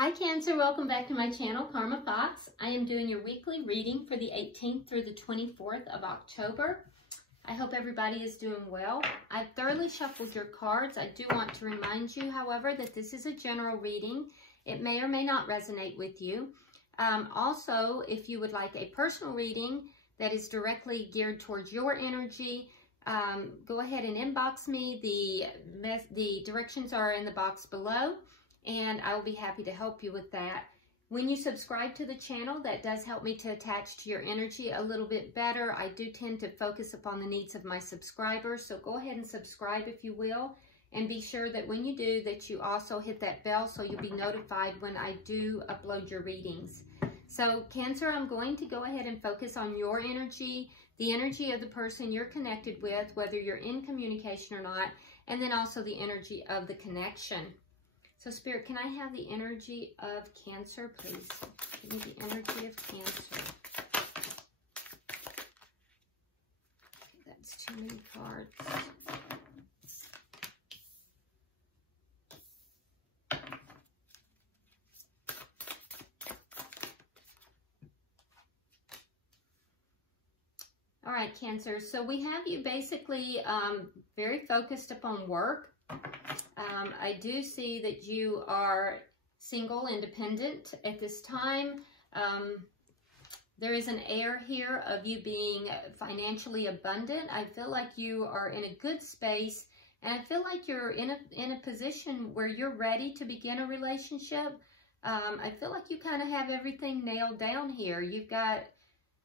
Hi Cancer, welcome back to my channel, Karma Fox. I am doing your weekly reading for the 18th through the 24th of October. I hope everybody is doing well. I've thoroughly shuffled your cards. I do want to remind you, however, that this is a general reading. It may or may not resonate with you. Also, if you would like a personal reading that is directly geared towards your energy, go ahead and inbox me. The directions are in the box below, and I will be happy to help you with that. When you subscribe to the channel, that does help me to attach to your energy a little bit better. I do tend to focus upon the needs of my subscribers, so go ahead and subscribe if you will, and be sure that when you do, that you also hit that bell so you'll be notified when I do upload your readings. So Cancer, I'm going to go ahead and focus on your energy, the energy of the person you're connected with, whether you're in communication or not, and then also the energy of the connection. So Spirit, can I have the energy of Cancer, please? Give me the energy of Cancer. Okay, that's too many cards. All right, Cancer. So we have you basically very focused upon work. I do see that you are single, independent at this time. There is an air here of you being financially abundant. I feel like you are in a good space, and I feel like you're in a position where you're ready to begin a relationship. I feel like you kind of have everything nailed down here. You've got,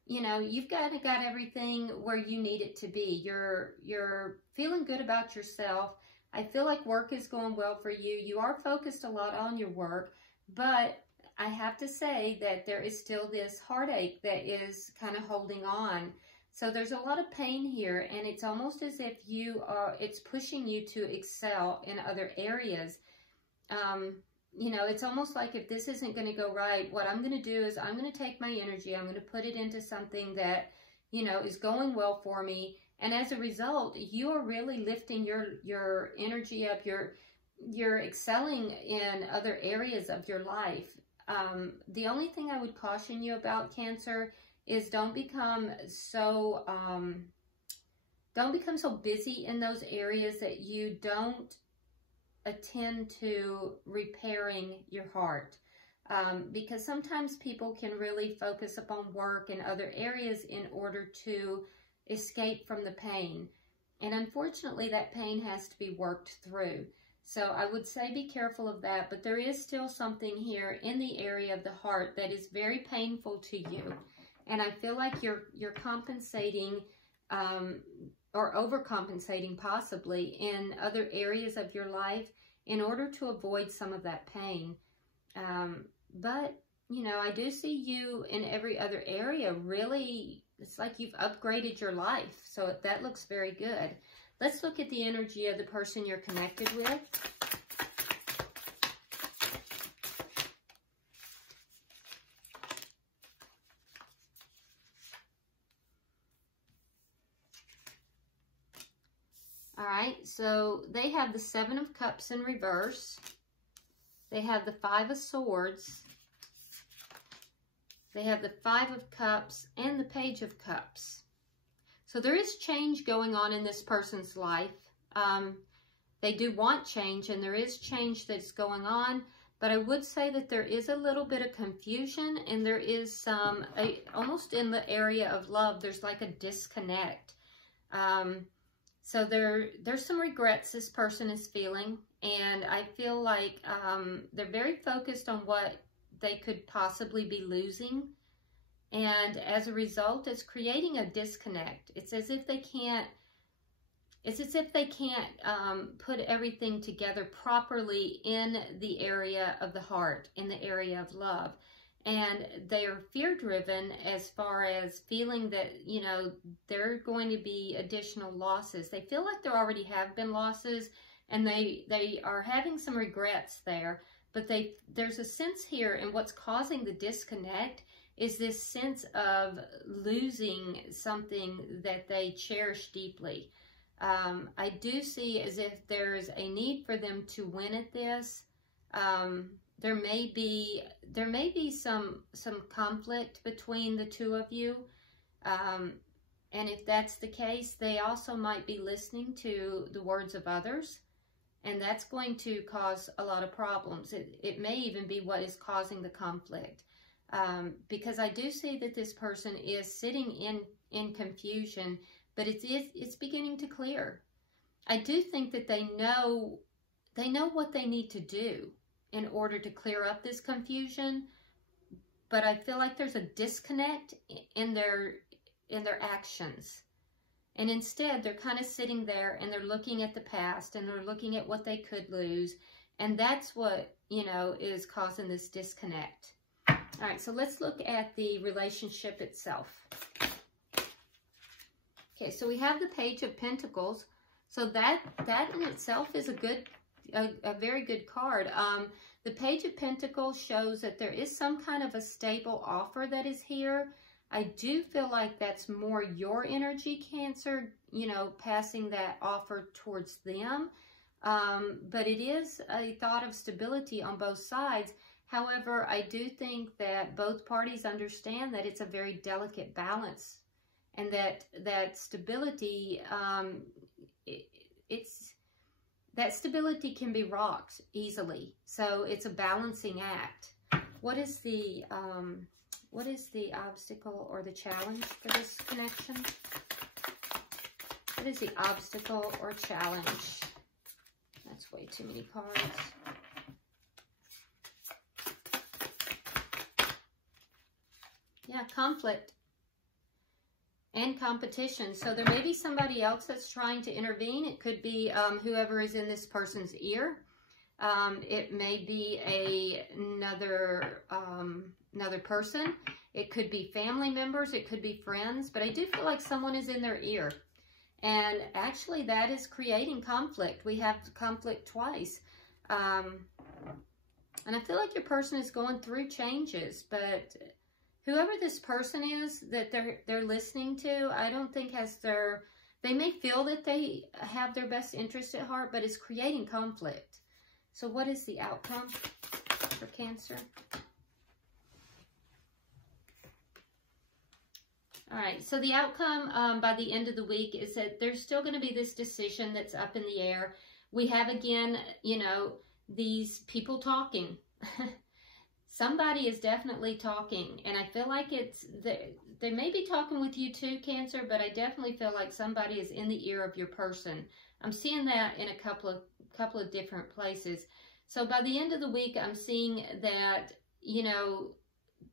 you've got everything where you need it to be. You're feeling good about yourself. I feel like work is going well for you. You are focused a lot on your work, but I have to say that there is still this heartache that is kind of holding on. So there's a lot of pain here, and it's almost as if it's pushing you to excel in other areas. It's almost like if this isn't going to go right, what I'm going to do is I'm going to take my energy, I'm going to put it into something that, is going well for me. And as a result, you are really lifting your energy up. You're excelling in other areas of your life. The only thing I would caution you about, Cancer, is don't become so busy in those areas that you don't attend to repairing your heart. Because sometimes people can really focus upon work and other areas in order to escape from the pain. And unfortunately, that pain has to be worked through. So I would say be careful of that, but there is still something here in the area of the heart that is very painful to you. And I feel like you're compensating or overcompensating possibly in other areas of your life in order to avoid some of that pain. But, I do see you in every other area. Really, it's like you've upgraded your life. So that looks very good. Let's look at the energy of the person you're connected with. All right, so they have the Seven of Cups in reverse. They have the Five of Swords. They have the Five of Cups and the Page of Cups. So there is change going on in this person's life. They do want change, and there is change that's going on. But I would say that there is a little bit of confusion, and there is almost in the area of love, there's like a disconnect. So there's some regrets this person is feeling, and I feel like they're very focused on what they could possibly be losing, and as a result, it's creating a disconnect. It's as if they can't. It's as if they can't put everything together properly in the area of the heart, in the area of love. And they are fear-driven as far as feeling that, there are going to be additional losses. They feel like there already have been losses, and they are having some regrets there. But there's a sense here, and what's causing the disconnect is this sense of losing something that they cherish deeply. I do see as if there's a need for them to win at this. there may be some conflict between the two of you. And if that's the case, they also might be listening to the words of others, and that's going to cause a lot of problems. It may even be what is causing the conflict, because I do see that this person is sitting in confusion, but it's beginning to clear. I do think that they know what they need to do in order to clear up this confusion, but I feel like there's a disconnect in their actions. And instead, they're kind of sitting there and they're looking at the past and they're looking at what they could lose. And that's what, is causing this disconnect. All right, so let's look at the relationship itself. Okay, so we have the Page of Pentacles. So that in itself is a very good card. The Page of Pentacles shows that there is some kind of a stable offer that is here. I do feel like that's more your energy, Cancer, passing that offer towards them. But it is a thought of stability on both sides. However, I do think that both parties understand that it's a very delicate balance, and that stability, that stability can be rocked easily. So it's a balancing act. What is the obstacle or the challenge for this connection? What is the obstacle or challenge? That's way too many cards. Yeah, conflict and competition. So there may be somebody else that's trying to intervene. It could be whoever is in this person's ear. It may be another person. It could be family members. It could be friends. But I do feel like someone is in their ear. And actually that is creating conflict. We have conflict twice. And I feel like your person is going through changes. But whoever this person is that they're listening to, I don't think they may feel that they have their best interest at heart, but it's creating conflict. So what is the outcome for Cancer? All right, so the outcome by the end of the week is that there's still going to be this decision that's up in the air. We have, again, these people talking. Somebody is definitely talking, and I feel like they may be talking with you too, Cancer, but I definitely feel like somebody is in the ear of your person. I'm seeing that in a couple of different places. So by the end of the week, I'm seeing that,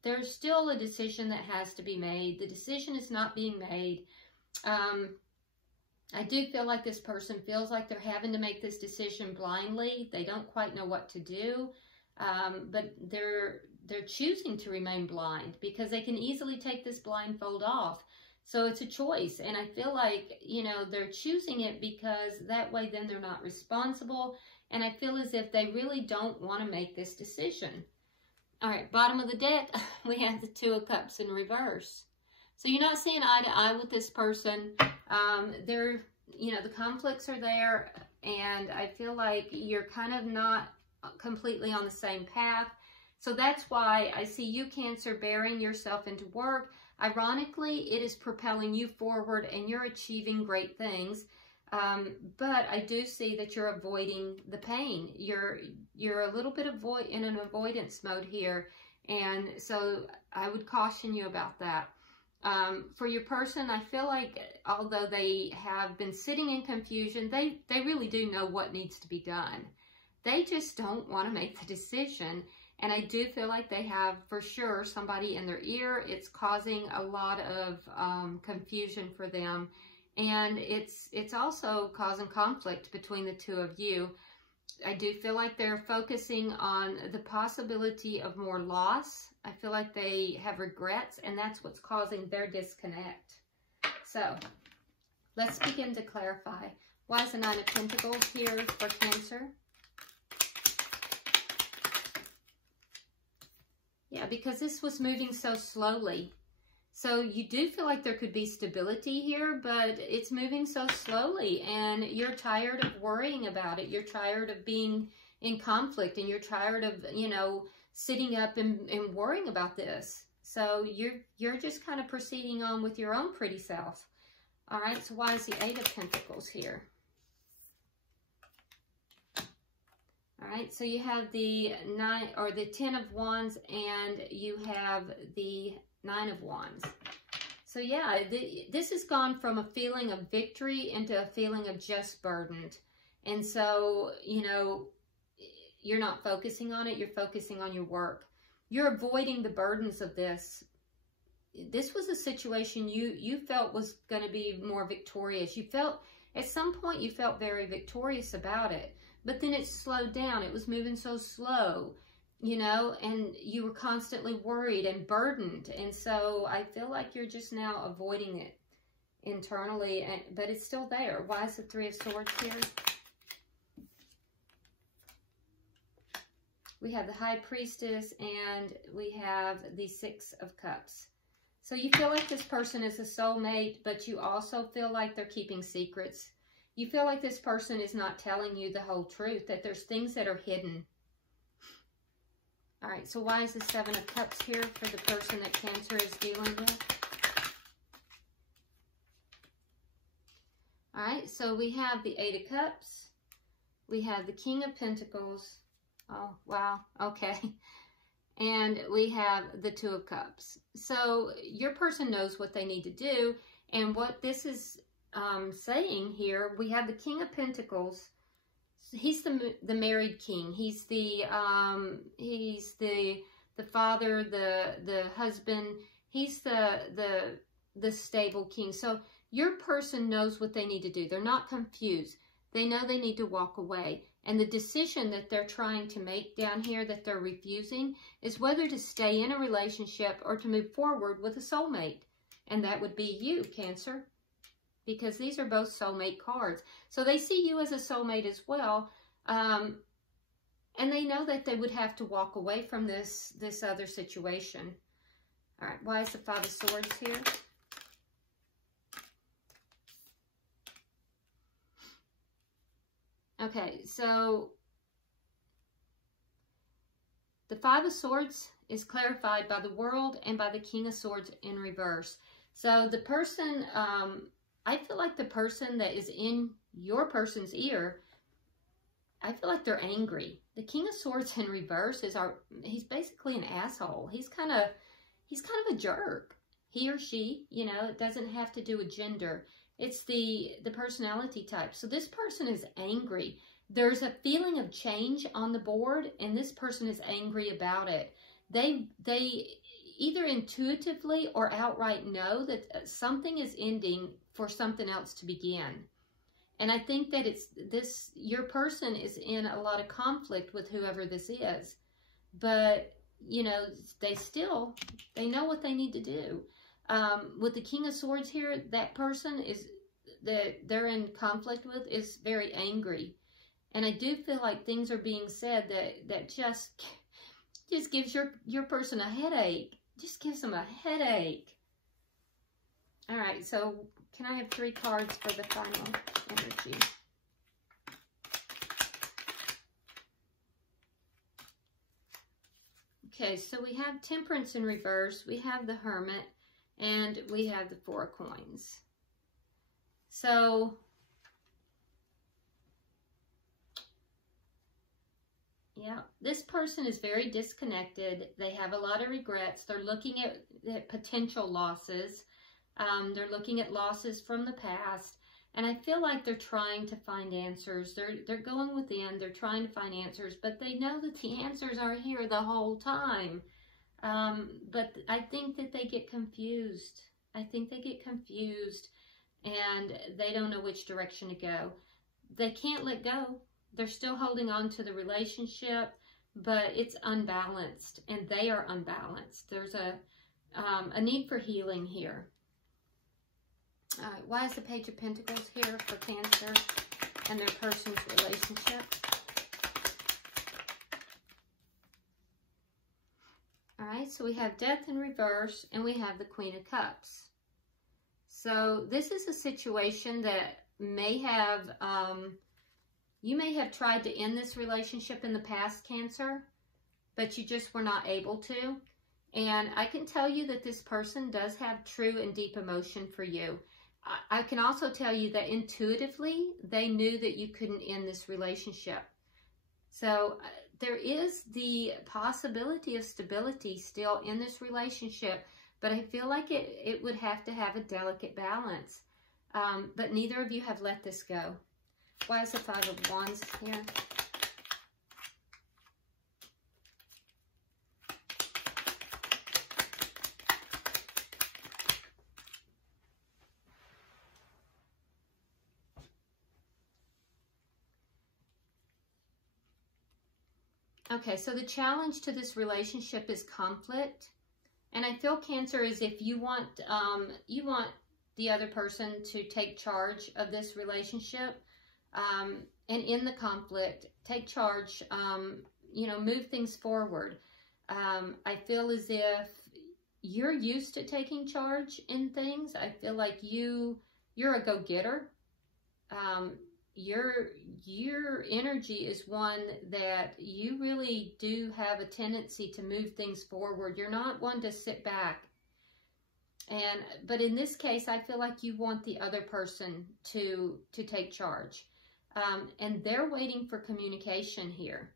there's still a decision that has to be made. The decision is not being made. I do feel like this person feels like they're having to make this decision blindly. They don't quite know what to do. But they're choosing to remain blind because they can easily take this blindfold off. So it's a choice. And I feel like, they're choosing it because that way then they're not responsible. And I feel as if they really don't want to make this decision. All right, bottom of the deck, we have the Two of Cups in reverse. So you're not seeing eye to eye with this person. The conflicts are there. And I feel like you're kind of not completely on the same path. So that's why I see you, Cancer, burying yourself into work. Ironically, it is propelling you forward and you're achieving great things. But I do see that you're avoiding the pain. You're a little bit in an avoidance mode here. And so I would caution you about that. For your person, I feel like although they have been sitting in confusion, they really do know what needs to be done. They just don't want to make the decision. And I do feel like they have, for sure, somebody in their ear. It's causing a lot of confusion for them. And it's also causing conflict between the two of you. I do feel like they're focusing on the possibility of more loss. I feel like they have regrets, and that's what's causing their disconnect. So let's begin to clarify. Why is the Nine of Pentacles here for Cancer? Yeah, because this was moving so slowly. So you do feel like there could be stability here, but it's moving so slowly and you're tired of worrying about it. You're tired of being in conflict, and you're tired of, you know, sitting up and worrying about this. So you're just kind of proceeding on with your own pretty self. All right, so why is the Eight of Pentacles here? All right, so you have the the 10 of Wands, and you have the 9 of Wands. So yeah, this has gone from a feeling of victory into a feeling of just burdened. And so, you know, you're not focusing on it, you're focusing on your work. You're avoiding the burdens of this. This was a situation you felt was going to be more victorious. You felt, at some point, you felt very victorious about it. But then it slowed down. It was moving so slow, you know, and you were constantly worried and burdened. And so I feel like you're just now avoiding it internally, but it's still there. Why is the Three of Swords here? We have the High Priestess, and we have the Six of Cups. So you feel like this person is a soulmate, but you also feel like they're keeping secrets. You feel like this person is not telling you the whole truth, that there's things that are hidden. All right, so why is the Seven of Cups here for the person that Cancer is dealing with? All right, so we have the Eight of Cups. We have the King of Pentacles. Oh, wow, okay. And we have the Two of Cups. So your person knows what they need to do, and what this is saying here, we have the King of Pentacles. He's the married king. He's the father, the husband. He's the stable king. So your person knows what they need to do. They're not confused. They know they need to walk away. And the decision that they're trying to make down here, that they're refusing, is whether to stay in a relationship or to move forward with a soulmate. And that would be you, Cancer, because these are both soulmate cards. So they see you as a soulmate as well. And they know that they would have to walk away from this other situation. All right, why is the Five of Swords here? Okay, so the Five of Swords is clarified by the World and by the King of Swords in reverse. So the person, I feel like the person that is in your person's ear, I feel like they're angry. The King of Swords in reverse is he's basically an asshole. He's kind of a jerk. He or she, you know, it doesn't have to do with gender. It's the personality type. So this person is angry. There's a feeling of change on the board, and this person is angry about it. They either intuitively or outright know that something is ending for something else to begin. And I think that your person is in a lot of conflict with whoever this is. But, you know, they know what they need to do. With the King of Swords here, that person that they're in conflict with is very angry. And I do feel like things are being said that just gives your person a headache. Just gives them a headache. All right, so can I have 3 cards for the final energy? Okay, so we have Temperance in reverse, we have the Hermit, and we have the Four of Coins. So, yeah, this person is very disconnected. They have a lot of regrets. They're looking at potential losses. They're looking at losses from the past. And I feel like they're trying to find answers. They're going within. They're trying to find answers. But they know that the answers are here the whole time. But I think that they get confused. I think they get confused. And they don't know which direction to go. They can't let go. They're still holding on to the relationship, but it's unbalanced, and they are unbalanced. There's a need for healing here. All right, why is the Page of Pentacles here for Cancer and their person's relationship? All right, so we have Death in reverse, and we have the Queen of Cups. So this is a situation that may have You may have tried to end this relationship in the past, Cancer, but you just were not able to. And I can tell you that this person does have true and deep emotion for you. I can also tell you that intuitively, they knew that you couldn't end this relationship. So there is the possibility of stability still in this relationship, but I feel like it would have to have a delicate balance. But neither of you have let this go. Why is the Five of Wands here? Okay, so the challenge to this relationship is conflict. And I feel, Cancer, is if you want the other person to take charge of this relationship, and in the conflict, take charge, you know, move things forward. I feel as if you're used to taking charge in things. I feel like you're a go-getter. Your energy is one that you really do have a tendency to move things forward. You're not one to sit back. But in this case, I feel like you want the other person to take charge. And they're waiting for communication here.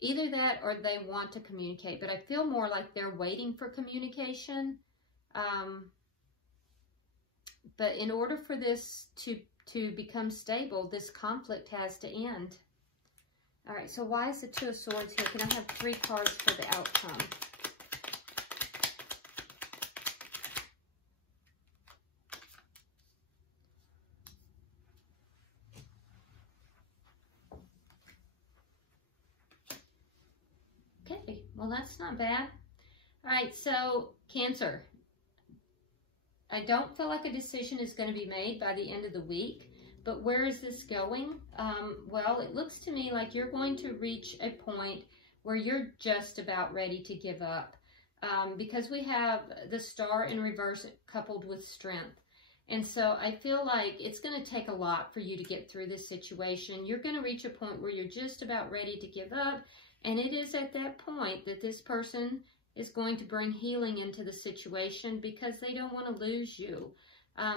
Either that or they want to communicate, but I feel more like they're waiting for communication. But in order for this to become stable, this conflict has to end. All right, so why is the Two of Swords here? Can I have 3 cards for the outcome? Okay, well, that's not bad. All right, so Cancer. I don't feel like a decision is going to be made by the end of the week, but where is this going? Well, it looks to me like you're going to reach a point where you're just about ready to give up, because we have the Star in reverse coupled with Strength. And so I feel like it's going to take a lot for you to get through this situation. You're going to reach a point where you're just about ready to give up, and it is at that point that this person is going to bring healing into the situation because they don't want to lose you.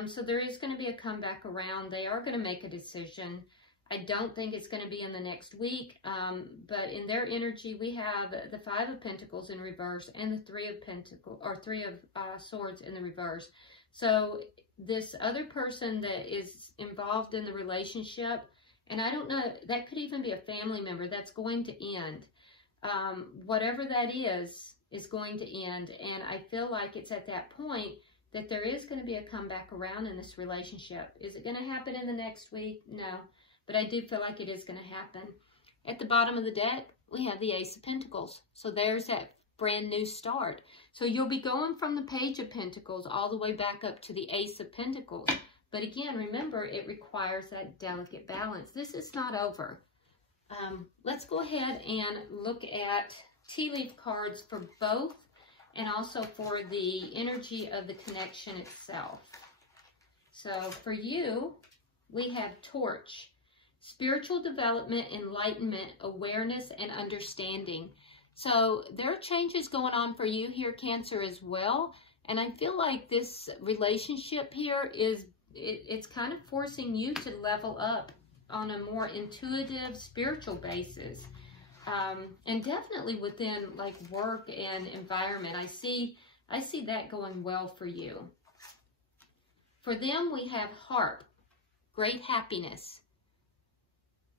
So there is going to be a comeback around. They are going to make a decision. I don't think it's going to be in the next week, but in their energy, we have the Five of Pentacles in reverse and the Three of Swords in the reverse. So this other person that is involved in the relationship, and I don't know, that could even be a family member, that's going to end. Whatever that is going to end, and I feel like it's at that point that there is going to be a comeback around in this relationship. Is it going to happen in the next week? No, but I do feel like it is going to happen. At the bottom of the deck, we have the Ace of Pentacles. So there's that brand new start. So you'll be going from the Page of Pentacles all the way back up to the Ace of Pentacles. But again, remember, it requires that delicate balance. This is not over. Let's go ahead and look at tea leaf cards for both and also for the energy of the connection itself. So for you, we have Torch, spiritual development, enlightenment, awareness, and understanding. So there are changes going on for you here, Cancer, as well. And I feel like this relationship here it's kind of forcing you to level up on a more intuitive, spiritual basis. And definitely within like work and environment, I see that going well for you. For them, we have Harp, great happiness.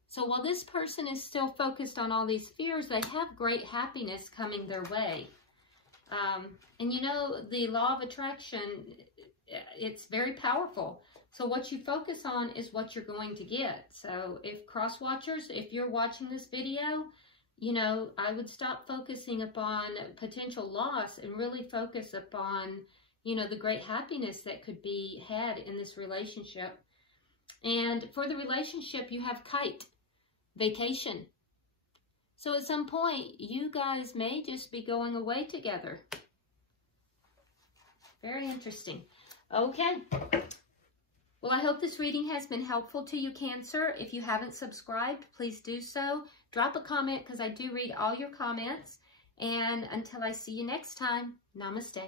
So while this person is still focused on all these fears, they have great happiness coming their way. And you know, the law of attraction, it's very powerful. So what you focus on is what you're going to get. So if cross watchers, if you're watching this video, you know, I would stop focusing upon potential loss and really focus upon, you know, the great happiness that could be had in this relationship. And for the relationship, you have Kite, vacation. So at some point, you guys may just be going away together. Very interesting. Okay. Well, I hope this reading has been helpful to you, Cancer. If you haven't subscribed, please do so. Drop a comment because I do read all your comments. And until I see you next time, namaste.